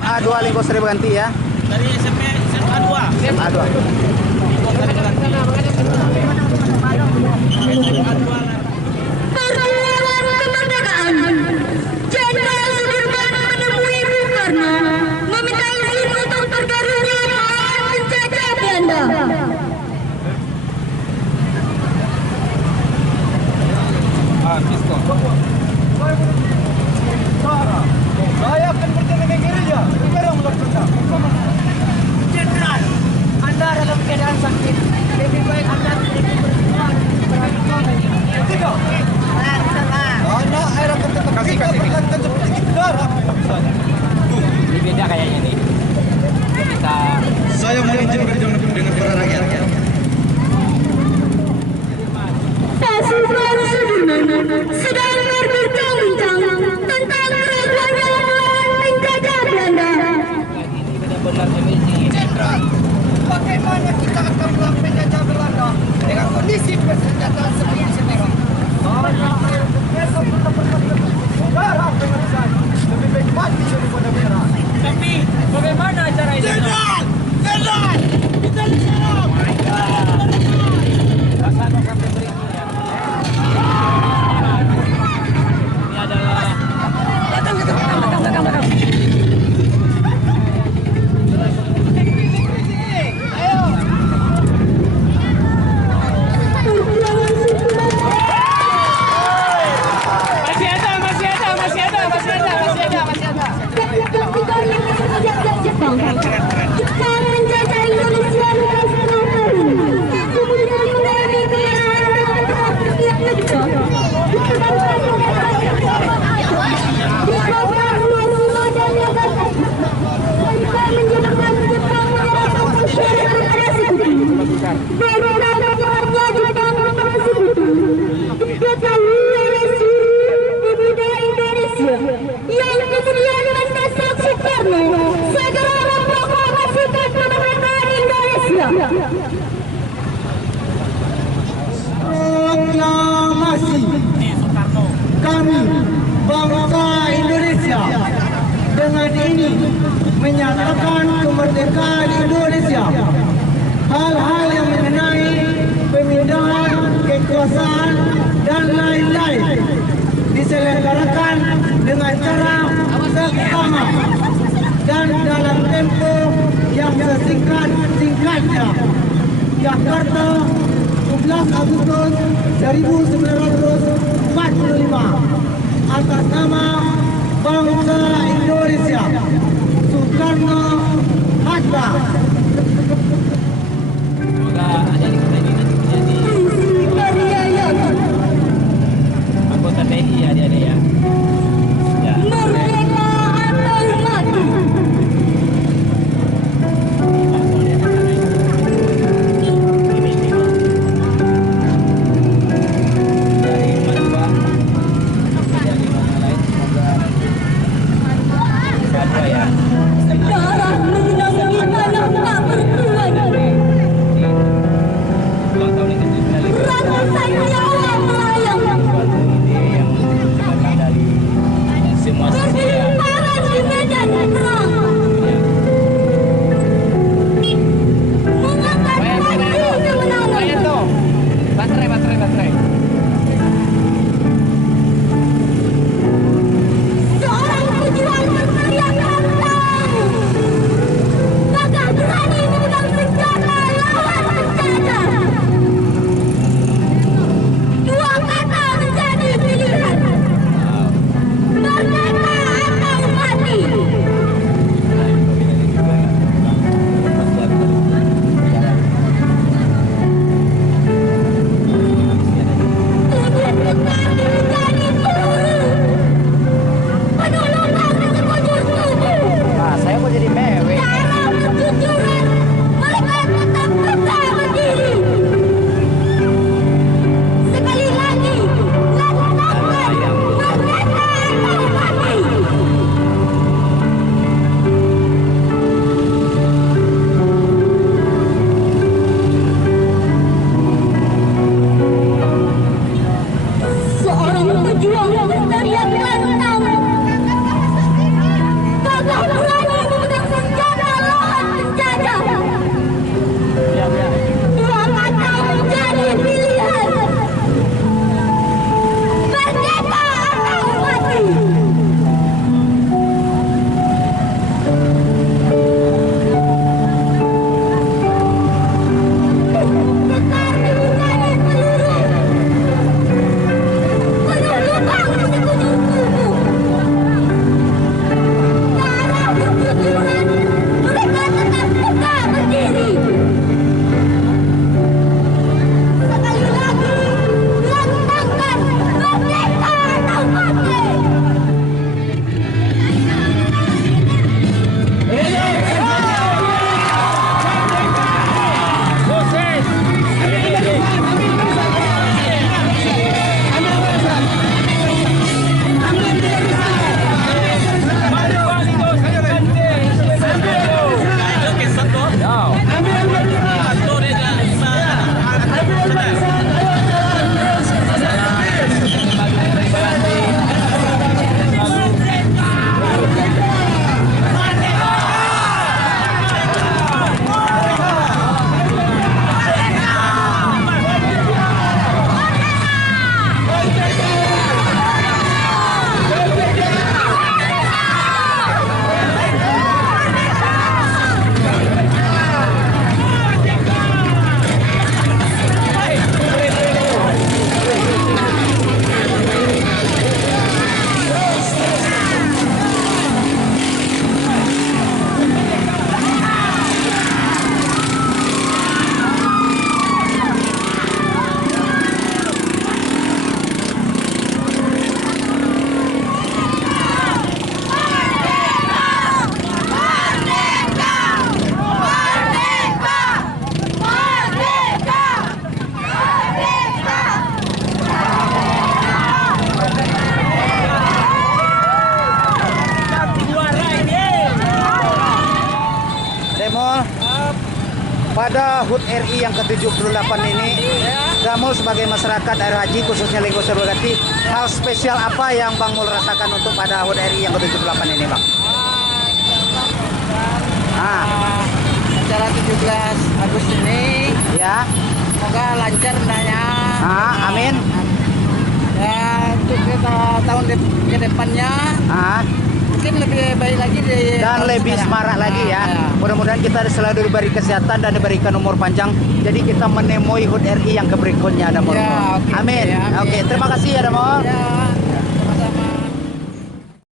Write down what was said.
A2 Lingko Sri Berganti ya. Dari SMP SMA 2. SMA 2. Lingko Sri Berganti. SMA 2 lah. Pahlawan kemerdekaan Jenderal Sudirman menemui Bung Karno meminta izin untuk bergabungnya melawan penjajah Belanda. Saya akan bertemu dengan gerilya. Sekarang melakukan. Jenderal, Anda dalam keadaan sakit. Lebih baik Anda berjuang berjuang. Tidak. Anak air akan tetap akan seperti kita. Ini beda kayaknya nih. Kita Saya mau izin berjuang dengan para rakyat. Pasukan Sudirman sedang berbincang-bincang tentang keraguannya melawan penjajah Belanda. ini benar-benar amazing. Jenderal, bagaimana kita akan melawan penjajah Belanda dengan kondisi persenjataan seperti sekarang? Darah dengan saya. Lebih baik mati daripada merah. Tapi bagaimana cara ini? Jenderal, jenderal, kita diserang. Rasakan sampai berikutnya. Ini adalah Jepang menjajah Indonesia luas Peru, kemudian mengalami kemarahan rakyat negara. Mereka menyebabkan Jepang menyerang masyarakat pada sekutu. Beberapa keluarga Jepang pada sekutu diketahui oleh seluruh budaya Indonesia yang kemudian mendesak Soekarno segera memproklamasikan kemerdekaan Indonesia. Proklamasi kami bangsa Indonesia dengan ini menyatakan kemerdekaan Indonesia. Hal-hal yang mengenai pemindahan kekuasaan dan lain-lain diselenggarakan dengan cara seksama dan dalam tempo yang sesingkat-singkatnya. Jakarta, 11 Agustus 1945. Atas nama bangsa Indonesia, Soekarno Hatta. semoga adik kita ini nanti menjadi anggota TNI ya adik-adik ya. Ya. Merdeka atau mati. Dari mahasiswa dari mana lain semoga ada ya. Darah mengenangi tanah tak bertuan. Ulang tahun yang ke-9 Ratusan nyawa melayang. suatu ide yang datang dari semua sisi ya. Berlimpahan di medan perang. Mengangkat baju kemenangan. Baterai. Seorang pejuang berteriak lantang. pada HUT RI yang ke-78 ini, Damul sebagai masyarakat air haji khususnya Lenggo Serbagati, hal spesial apa yang Bang Mul rasakan untuk pada HUT RI yang ke-78 ini, Bang? Acara 17 Agustus ini Ya. semoga lancar hendaknya. Amin. Ya, untuk kita tahun ke depannya mungkin lebih baik lagi Dan lebih semarak lagi ya. Mudah-mudahan kita selalu diberi kesehatan dan diberikan umur panjang. Jadi kita menemui HUT RI yang ke berikutnya, Damul. Ya, oke, Amin. amin. Oke, terima kasih ya, Damul. Ya.